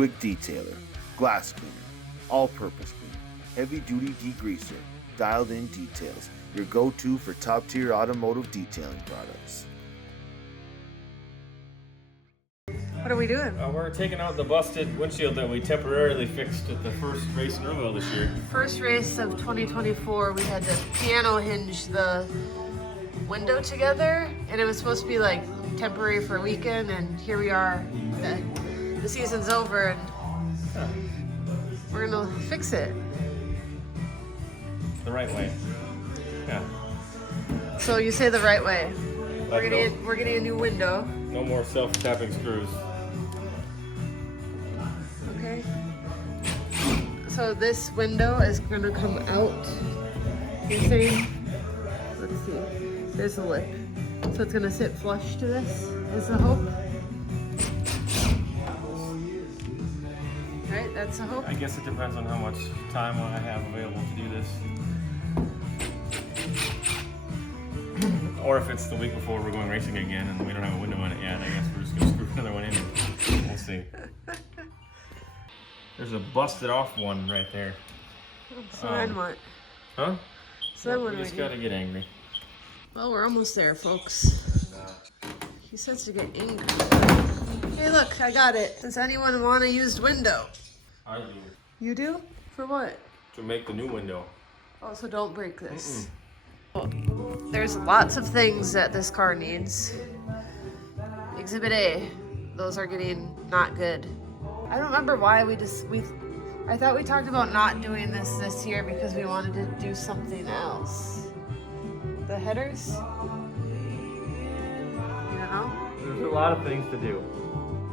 quick detailer, glass cleaner, all-purpose cleaner, heavy-duty degreaser, dialed-in details, your go-to for top-tier automotive detailing products. What are we doing? We're taking out the busted windshield that we temporarily fixed at the first race in Riverville this year. First race of 2024, we had to piano hinge the window together, and it was supposed to be like temporary for a weekend, and here we are. The season's over, and we're gonna fix it. The right way. Yeah. So you say the right way. Like We're getting a new window. No more self-tapping screws. Okay. So this window is gonna come out. You're saying? Let's see. There's a lip. So it's gonna sit flush to this, is the hope. Right? That's the hope. I guess it depends on how much time I have available to do this. Or if it's the week before we're going racing again and we don't have a window in it yet, I guess we're just gonna screw another one in. We'll see. There's a busted off one right there. So then what? Huh? So then what we do just we do? gotta get angry. Well, we're almost there, folks. He says to get angry. Hey, look, I got it. Does anyone want a used window? I do. You do? For what? To make the new window. Oh, so don't break this. There's lots of things that this car needs. Exhibit A, those are getting not good. I don't remember why I thought we talked about not doing this year because we wanted to do something else. The headers? You don't know? There's a lot of things to do.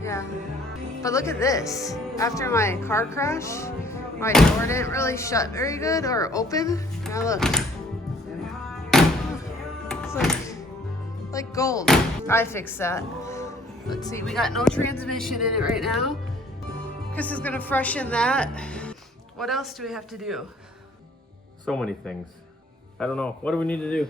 Yeah. But look at this. After my car crash, my door didn't really shut very good or open. Now look. It's like gold. I fixed that. Let's see, we got no transmission in it right now. Chris is gonna freshen that. What else do we have to do? So many things. I don't know. What do we need to do?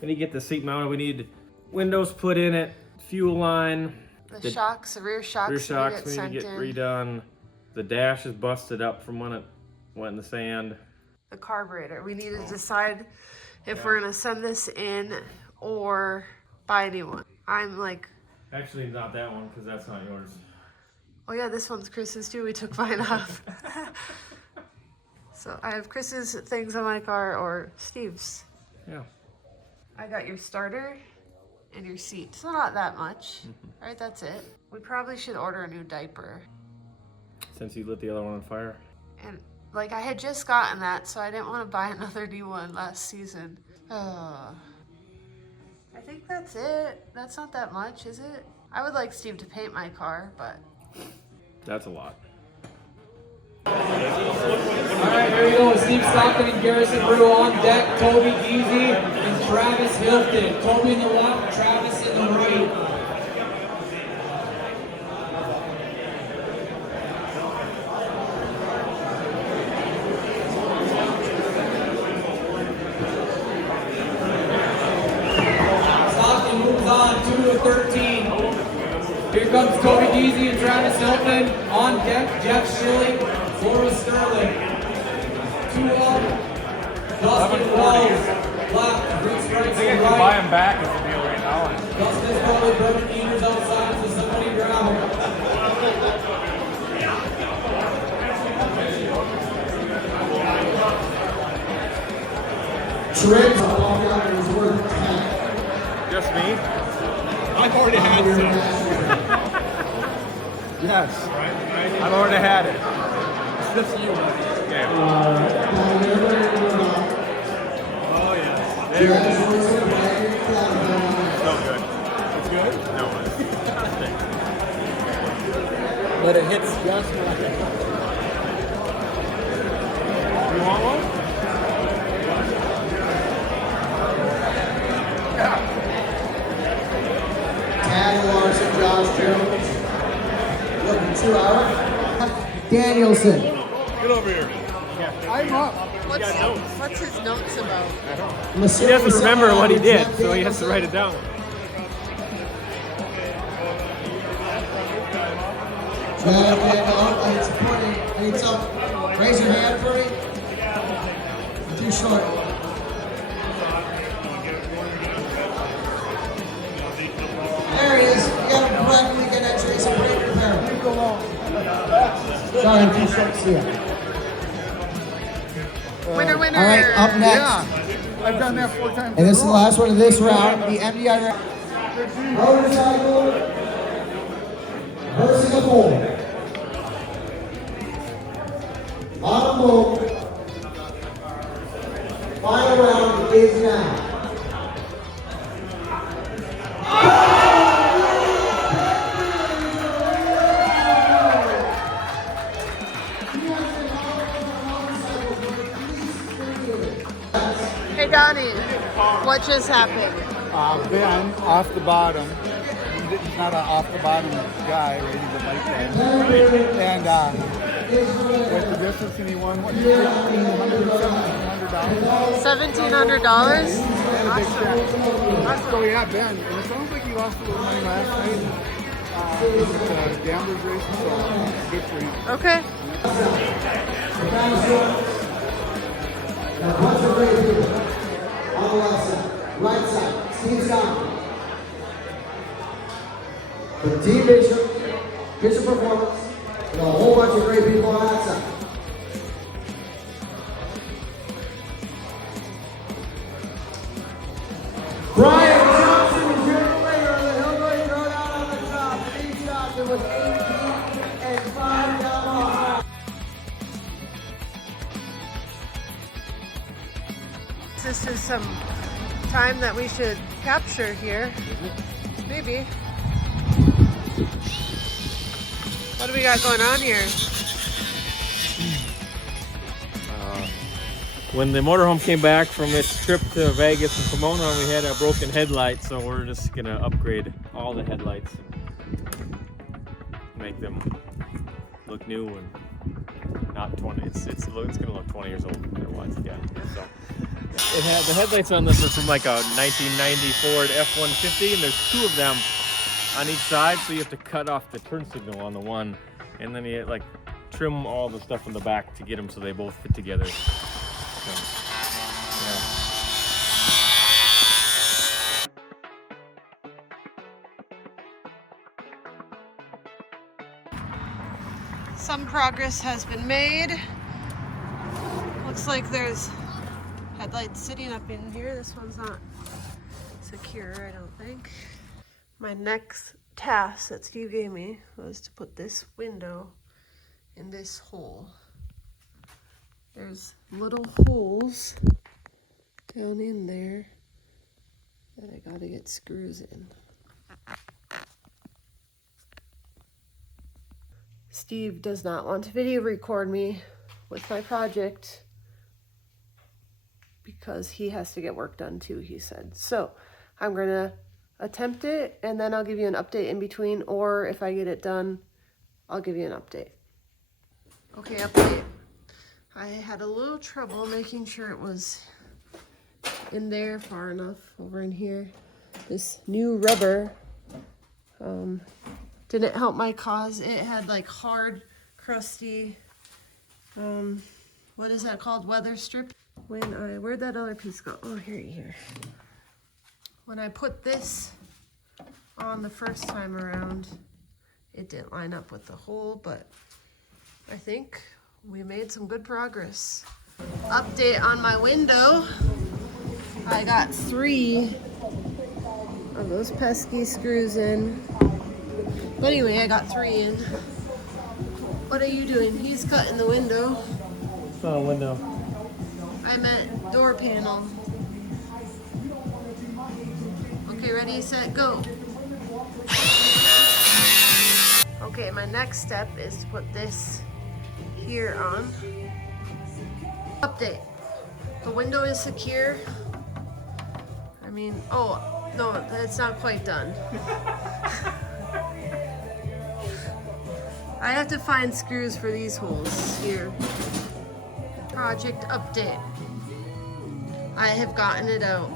We need to get the seat mounted. We need windows put in it, fuel line. The shocks, the rear shocks, we need to sent get in. redone. The dash is busted up from when it went in the sand. The carburetor. We need to decide if we're gonna send this in or buy a new one. I'm like, Actually, not that one because that's not yours. oh yeah, this one's Chris's too. We took mine off. So I have Chris's things on my car or Steve's. Yeah. I got your starter and your seat. So not that much, right? That's it. We probably should order a new diaper. Since you lit the other one on fire. And like I had just gotten that, so I didn't want to buy another new one last season. I think that's it. That's not that much, is it? I would like Steve to paint my car, but... That's a lot. Alright, here we go. Steve Stockton and Garrison Brew on deck. Toby Easy and Travis Hilton. Toby in the left, Travis in the right. Stockton moves on, 2 to 13. Here comes Toby Deasy and Travis Hilton. On deck, Jeff Schilling, Laura Sterling. 2 up, Dustin Wells, left, Rick Strikes to the right. Buy him back if the deal right now. Dustin is probably Bourbon Eaters outside, so somebody grab him. Triggs, is worth 10. Just me? I've already had some. Yes. I've already had it. It's just you, buddy. Yeah. Oh, yeah. There it is. No good. It's good? No. But it hits just right. You want one? Tad Larson, Josh Jones. Looking 2 hours. Danielson. Get over here. I'm up. What's his notes about? He doesn't remember what he did, so he has to write it down. Danielle, short. There he is. You got him correctly. Get that Jason brake repair. Sorry, I'm too short to see it. Winner, winner. All right, up next. Yeah, I've done that 4 times. And this is the last one of this round, the MDI round. Motorcycle versus a bull. On a bull. Final round is now. Hey Donnie, what just happened? Ben off the bottom. He's not an off the bottom guy, right? He's a bike guy. And with the distance, and he won what? $1,700. $1,700? So yeah, Ben. And it sounds like he lost a little money last night. It's a gambler's race, so good for him. Okay. On the left side, right side, Steve Scott. The Team Bishop, Bishop Performance, and a whole bunch of great people on that side. Brian Johnson is here to later on the Hillbilly Throwdown on the top. Steve Johnson was 18 and 5 down on. This is some time that we should capture here. Maybe. What do we got going on here? When the motorhome came back from its trip to Vegas and Pomona, we had a broken headlight, so we're just gonna upgrade all the headlights and make them look new and not 20. It's gonna look 20 years old otherwise. Yeah. So the headlights on this are from like a 1990 Ford F-150, and there's 2 of them on each side, so you have to cut off the turn signal on the one, and then you like trim all the stuff in the back to get them so they both fit together. So, yeah. Some progress has been made. Looks like there's headlights sitting up in here. This one's not secure, I don't think. My next task that Steve gave me was to put this window in this hole. There's little holes down in there that I gotta get screws in. Steve does not want to video record me with my project because he has to get work done too, he said. So I'm gonna attempt it and then I'll give you an update in between, or if I get it done, I'll give you an update. Okay, update. I had a little trouble making sure it was in there far enough over in here. This new rubber didn't help my cause. It had like hard, crusty, what is that called? Weather strip. Where'd that other piece go? Oh, here. When I put this on the first time around, it didn't line up with the hole, but I think we made some good progress. Update on my window. I got 3 of those pesky screws in. But anyway, I got 3 in. What are you doing? He's cutting the window. Oh, window. I meant door panel. Okay, ready, set, go. Okay, my next step is to put this here on. Update. The window is secure. I mean, oh, no, it's not quite done. I have to find screws for these holes here. Project update. I have gotten it out.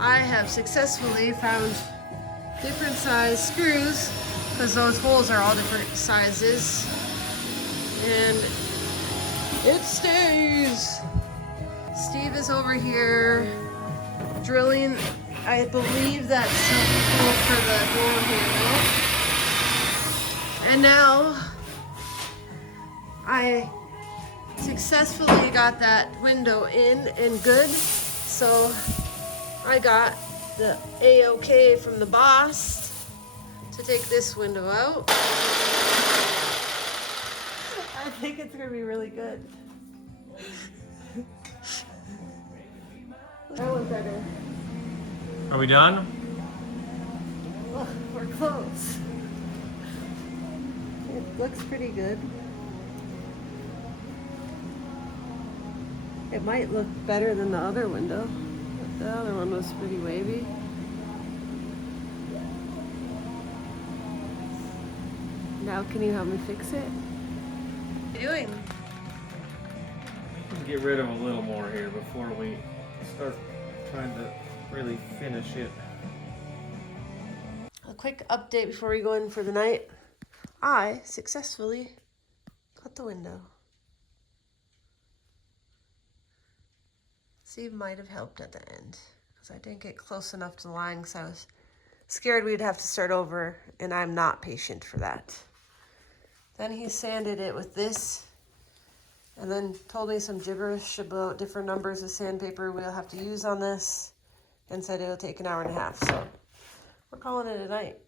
I have successfully found different size screws because those holes are all different sizes. And it stays. Steve is over here drilling, I believe that's something for the door handle. And now I successfully got that window in and good. So I got the A-OK from the boss to take this window out. I think it's gonna be really good. That one's better. Are we done? Look, we're close. It looks pretty good. It might look better than the other window. The other one was pretty wavy. Now can you help me fix it? What are you doing? Get rid of a little more here before we start trying to really finish it. A quick update before we go in for the night. I successfully cut the window. Steve might have helped at the end because I didn't get close enough to the line because I was scared we'd have to start over, and I'm not patient for that. Then he sanded it with this and then told me some gibberish about different numbers of sandpaper we'll have to use on this and said it'll take an hour and a half. So we're calling it a night.